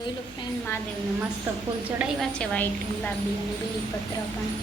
જોઈ લો ફ્રેન્ડ, મહાદેવને મસ્ત ફૂલ ચડાવ્યા છે, વ્હાઈટ ગુલાબી અને બીલીપત્ર પણ.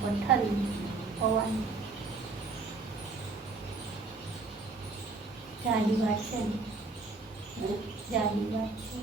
પથ્થર પવન જાડી વાત છે ને, જાડી વાત છે.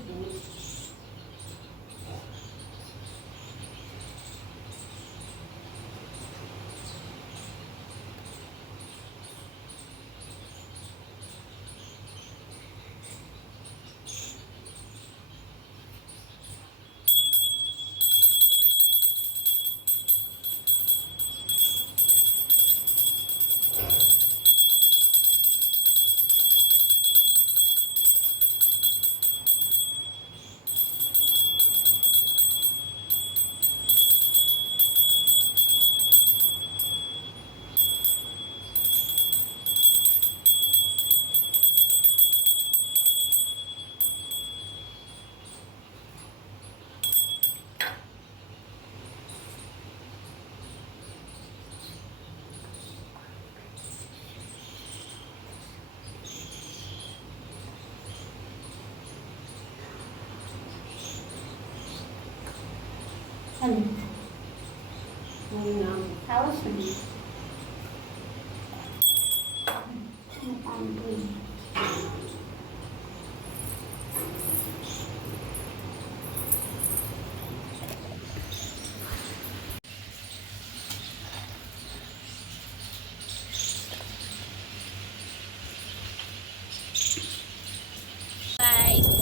આવો છો ને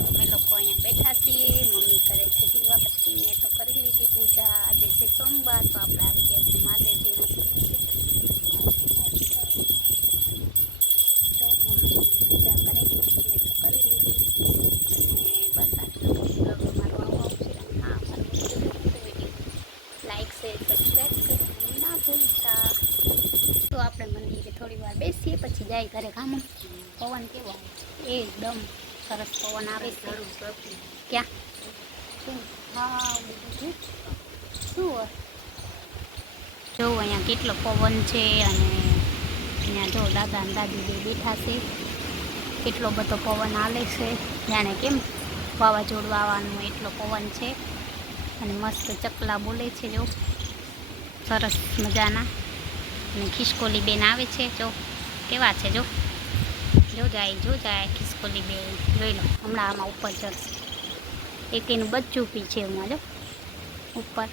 અમે લોકો અહીંયા બેઠા છીએ. મમ્મી કરે છે દીવાબત્તી, મેં તો કરી લીધી પૂજા. આજે છે સોમવાર, તો આપણે આવી ગયા છીએ મહાદેવજીના પૂજા કરે, મેં તો કરી લીધી. અને બસ આટલું મારો આવો આવશે. હા, લાઈક શેર સબસ્ક્રાઈબ કરવાનું ના ભૂલતા. તો આપણે મંદિરે થોડી વાર બેસીએ, પછી જાય ઘરે. કામ પવન કેવો આવે, એકદમ સરસ પવન આવે છે. ક્યાં હા બધું શું હોય જો અહીંયા કેટલો પવન છે. અને અહીંયા જો દાદા અને દાદી બે બેઠા છે. કેટલો બધો પવન આવે છે, જાણે કેમ વાવાઝોડું આવવાનું એટલો પવન છે. અને મસ્ત ચકલા બોલે છે, જો સરસ મજાના. અને ખિસકોલી બેન આવે છે, જો કેવા છે, જો જાય ખિસકોલી બેન. જોઈ લો, હમણાં આમાં ઉપર ચડશે. એક એનું બચ્ચું બી છે એમાં, જો ઉપર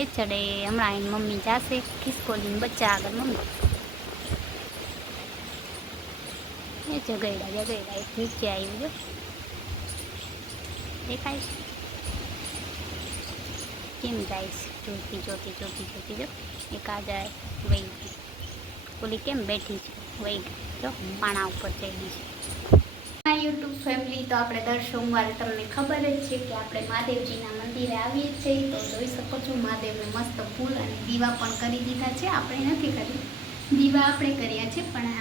એ ચડે. હમણાં એની મમ્મી જાશે ખિસકોલીને બચ્ચા આગળ. મમ્મી જગયડા એક નીચે આવ્યું જો દેખાય છે કેમ જાય છે જોતી જો એક આ જાય વહી ગઈ ઓલી કેમ બેઠી છે વહી ગઈ જો પાણા ઉપર ચડી છે યુટ્યુબ ફેમિલી તો આપણે દર સોમવારે તમને ખબર જ છે કે આપણે મહાદેવજીના મંદિરે આવીએ છીએ તો જોઈ શકો છો મહાદેવને મસ્ત ફૂલ અને દીવા પણ કરી દીધા છે આપણે નથી કરી દીવા આપણે કર્યા છે પણ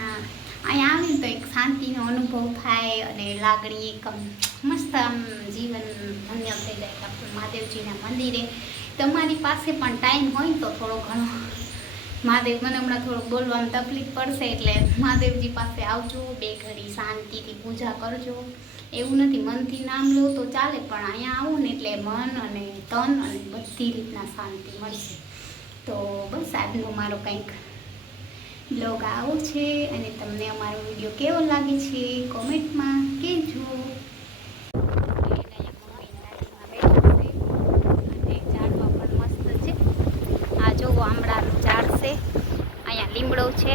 અહીંયા આવીને તો એક શાંતિનો અનુભવ થાય અને લાગણી એક મસ્ત આમ જીવન ધન્ય થઈ જાય આપણે મહાદેવજીના મંદિરે તમારી પાસે પણ ટાઈમ હોય તો થોડો ઘણો મહાદેવ મને હમણાં થોડુંક બોલવામાં તકલીફ પડશે એટલે મહાદેવજી પાસે આવજો બે ઘડી શાંતિથી પૂજા કરજો એવું નથી મનથી નામ લો તો ચાલે પણ અહીંયા આવું ને એટલે મન અને તન અને બધી રીતના શાંતિ મળશે તો બસ આજનો મારો કંઈક બ્લોગ આવો છે અને તમને અમારો વિડીયો કેવો લાગે છે કોમેન્ટમાં કહેજો આમળાનું ઝાડ છે અહીંયા લીમડો છે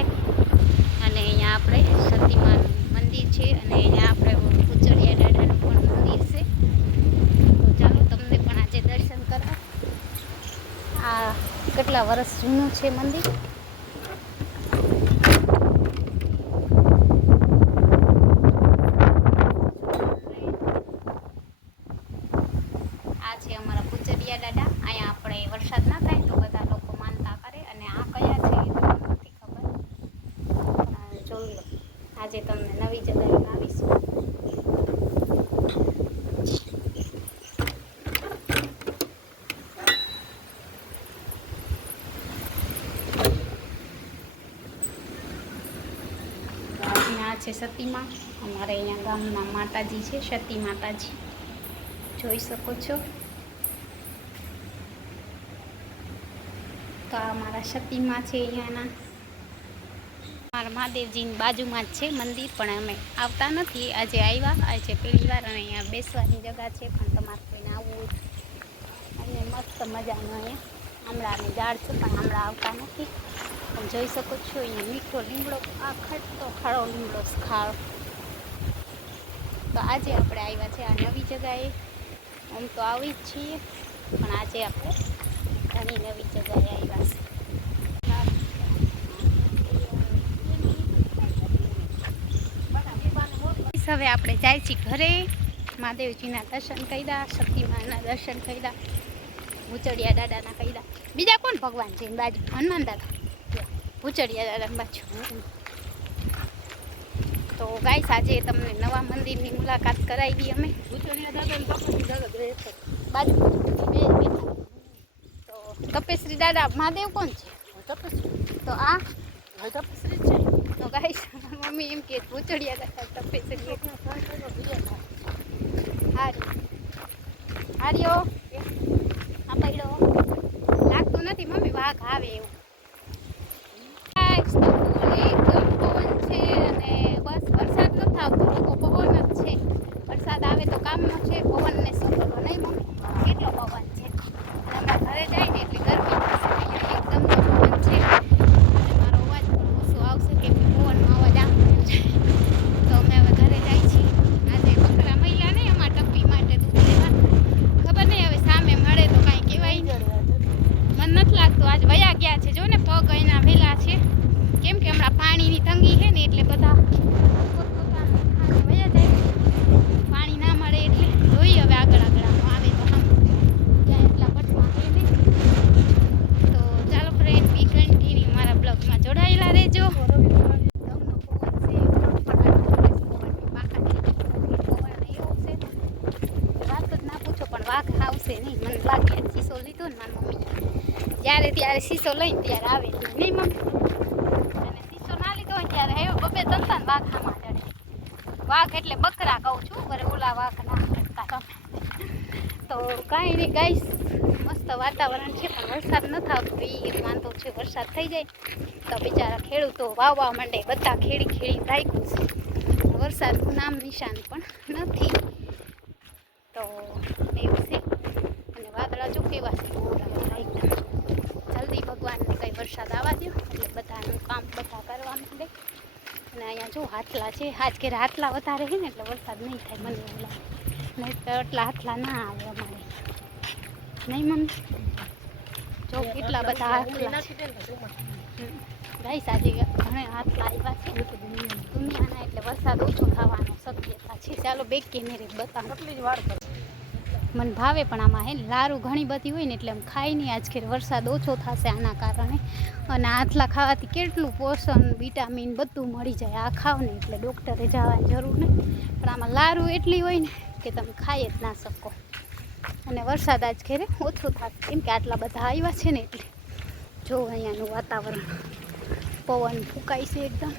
અને અહીંયા આપણે સતીમાનું મંદિર છે અને અહીંયા આપણે ઉચડિયા દાદાનું પણ મંદિર છે તો ચાલો તમને પણ આજે દર્શન કરવા આ કેટલા વર્ષ જૂનું છે મંદિર આ છે અમારા ઉચડિયા દાદા અહીંયા આપણે વરસાદ ના થાય તો બધા લોકો આજે તમને નવી જગ્યાએ લાવીશું આ છે સતીમાં અમારે અહીંયા ગામના માતાજી છે સતી માતાજી જોઈ શકો છો તો આ અમારા સતીમાં છે અહીંયાના મારા મહાદેવજીની બાજુમાં જ છે મંદિર પણ અમે આવતા નથી આજે આવ્યા આજે પહેલી વાર અને અહીંયા બેસવાની જગ્યા છે પણ તમારે કોઈને આવવું અને મસ્ત મજાનું અહીંયા આમળાનું ઝાડ છે પણ આમળા આવતા નથી પણ જોઈ શકો છો અહીંયા મીઠો લીમડો આ ખટતો ખાડો લીમડો ખાડો તો આજે આપણે આવ્યા છે આ નવી જગ્યાએ આમ તો આવી જ છીએ પણ આજે આપણે ઘણી નવી જગ્યાએ આવ્યા છે હવે આપણે જાય છીએ ઘરે મહાદેવજીના દર્શન કર્યા શક્તિમાના દર્શન કર્યા ઉચડિયા દાદાના કર્યા બીજા કોણ ભગવાન છે બાજુ હનુમાન દાદા ઉચડિયા દાદાની બાજુ તો ગાઈસ આજે તમને નવા મંદિરની મુલાકાત કરાવી અમે ઉચડિયા દાદા બાજુ તો તપેશ્રી દાદા મહાદેવ કોણ છે તો આ તપેશ્રી છે તો ગાઈસ મમ્મી એમ કે ઉચડિયા દાદા તપેશ્રી હાર્યો આ પડ્યો લાગતું નથી મમ્મી વાઘ આવે એવું એકદમ પવન છે અને બસ વરસાદ નથી આવતો લોકો પવન જ છે વરસાદ આવે તો કામનો છે પવનને શું કરવો નહીં મમ્મી કેટલો પવન છે અને અમારા ઘરે જાય ને એટલે ગરમી એકદમ પવન છે અને મારો અવાજ પણ ઓછો આવશે કેમ કે પવનનો અવાજ આવતો છે તો અમે હવે ઘરે જાય છીએ આજે બકરા મહિલા નહીં અમારા ટપ્પી માટે દૂધ લેવા ખબર નહીં હવે સામે મળે તો કાંઈ કહેવાય મને નથી લાગતું આજ વયા ગયા છે જો ને પગ એના વેલા છે કેમ કે હમણાં પાણીની તંગી છે ને એટલે બધા વયા જાય પાણી ના મળે એટલે જોઈએ હવે આગળ આવે તો આમ ત્યાં એટલા પટમાં છે નહીં તો ચાલો ફ્રેન્ડ બી કન્ટિન્યુ મારા બ્લોગમાં જોડાયેલા રહેજો વાઘ આવશે નહીં મને લાગે શીશો લીધો ને મારી મમ્મી જ્યારે ત્યારે શીશો લઈને ત્યારે આવે નહીં મમ્મી અને શીશો ના લીધો હોય ત્યારે હે બબે તનતા ને વાઘ આમાં ચડે વાઘ એટલે બકરા કહું છું બરે ઓલા વાઘ ના કરતા તો કાંઈ નહીં ગાઈસ મસ્ત વાતાવરણ છે પણ વરસાદ નથી આવતો એ એક વાંધો છે વરસાદ થઈ જાય તો બિચારા ખેડૂતો વાવવા માંડે બધા ખેડી રાખ્યું છે વરસાદનું નામ નિશાન પણ નથી તો એવું છે અને વાદળા જો કેવા છે એકદમ જલ્દી ભગવાનને કંઈ વરસાદ આવવા દો એટલે બધાનું કામ બધા કરવા માંડે અને અહીંયા જો હાથલા છે, આજ ઘેર હાથલા વધારે છે ને એટલે વરસાદ નહીં થાય મને એવું લાગે, નહીં તો એટલા હાથલા ના આવે અમારે, નહીં મમ્મી? જો કેટલા બધા હાથલા છે ગાઈસ, આજે ઘણા હાથલા આવ્યા છે દુનિયાના, એટલે વરસાદ ઓછો થવાનો શક્યતા છે. ચાલો બેગ કેમેરે બતાવો કેટલી જ વાર મને ભાવે, પણ આમાં હે લારું ઘણી બધી હોય ને એટલે આમ ખાઈ નહીં. આજ ખેર વરસાદ ઓછો થશે આના કારણે, અને આથલા ખાવાથી કેટલું પોષણ વિટામિન બધું મળી જાય. આ ખાવ ને એટલે ડૉક્ટરે જવાની જરૂર નહીં, પણ આમાં લારું એટલી હોય ને કે તમે ખાઈ જ ના શકો. અને વરસાદ આજ ખેરે ઓછો થશે કેમ કે આટલા બધા આવ્યા છે ને એટલે. જો અહીંયાનું વાતાવરણ, પવન ફૂંકાય છે એકદમ.